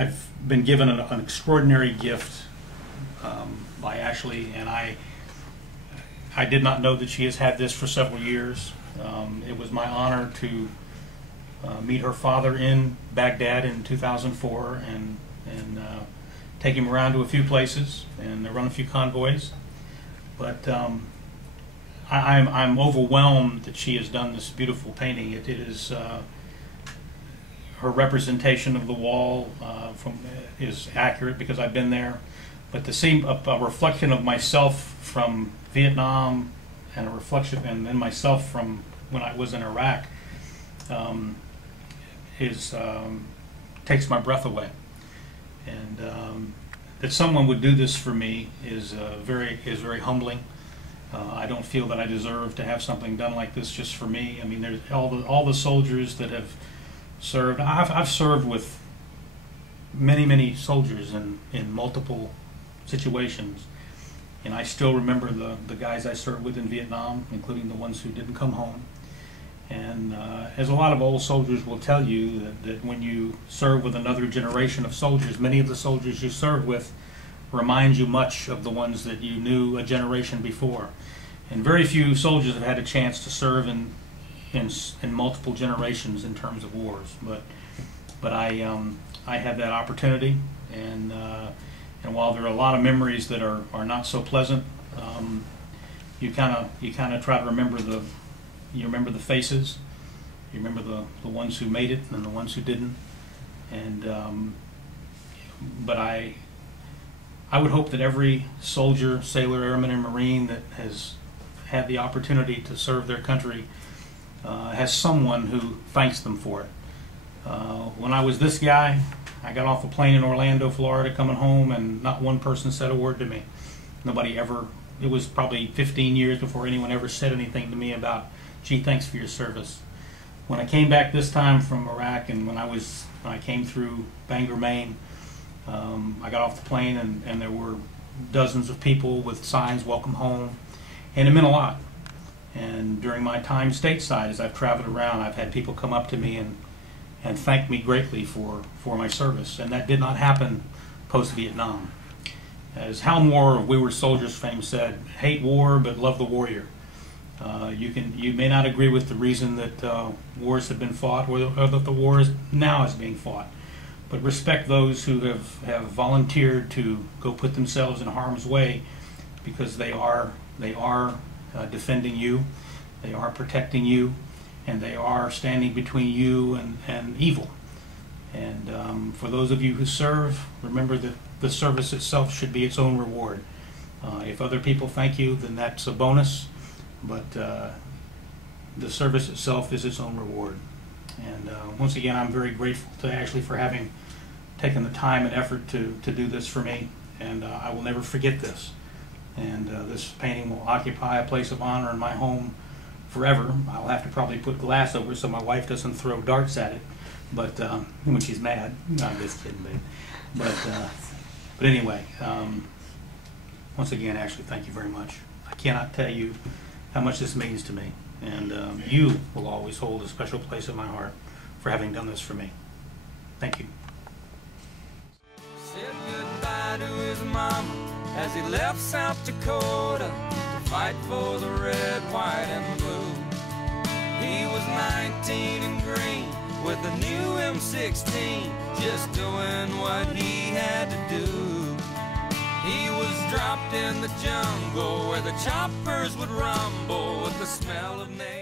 I've been given an extraordinary gift by Ashley, and I did not know that she has had this for several years. It was my honor to meet her father in Baghdad in 2004 and take him around to a few places and run a few convoys. But I'm overwhelmed that she has done this beautiful painting. It is her representation of the wall is accurate because I've been there. But to see a reflection of myself from Vietnam and a reflection and then myself from when I was in Iraq takes my breath away. And that someone would do this for me is very humbling. I don't feel that I deserve to have something done like this just for me. I mean, there's all the soldiers that have served. I've served with many soldiers in multiple situations, and I still remember the guys I served with in Vietnam, including the ones who didn't come home. And as a lot of old soldiers will tell you, that when you serve with another generation of soldiers, many of the soldiers you serve with remind you much of the ones that you knew a generation before. And very few soldiers have had a chance to serve in multiple generations in terms of wars. But I had that opportunity, and while there are a lot of memories that are not so pleasant, you kind of try to remember the faces. You remember the ones who made it and the ones who didn't. And but I would hope that every soldier, sailor, airman, and Marine that has had the opportunity to serve their country has someone who thanks them for it. When I was this guy, I got off a plane in Orlando, Florida, coming home, and not one person said a word to me. Nobody ever. It was probably 15 years before anyone ever said anything to me about, gee, thanks for your service. When I came back this time from Iraq, and when I came through Bangor, Maine, I got off the plane, and there were dozens of people with signs, welcome home, and it meant a lot. And during my time stateside, as I've traveled around, I've had people come up to me and thank me greatly for my service, and that did not happen post-Vietnam. As Hal Moore of We Were Soldiers fame said, hate war but love the warrior. You may not agree with the reason that wars have been fought or that the war now is being fought, but respect those who have volunteered to go put themselves in harm's way, because they are defending you, they are protecting you, and they are standing between you and evil. And for those of you who serve, remember that the service itself should be its own reward. If other people thank you, then that's a bonus, but the service itself is its own reward. And once again, I'm very grateful to Ashley for having taken the time and effort to do this for me, and I will never forget this. And this painting will occupy a place of honor in my home forever. I'll have to probably put glass over it so my wife doesn't throw darts at it, but when she's mad. No, I'm just kidding, babe. But anyway, once again, Ashley, thank you very much. I cannot tell you how much this means to me, and you will always hold a special place in my heart for having done this for me. Thank you. Said goodbye to his mama as he left South Dakota to fight for the red, white, and blue. He was 19 and green with a new M16, just doing what he had to do. He was dropped in the jungle where the choppers would rumble with the smell of nature.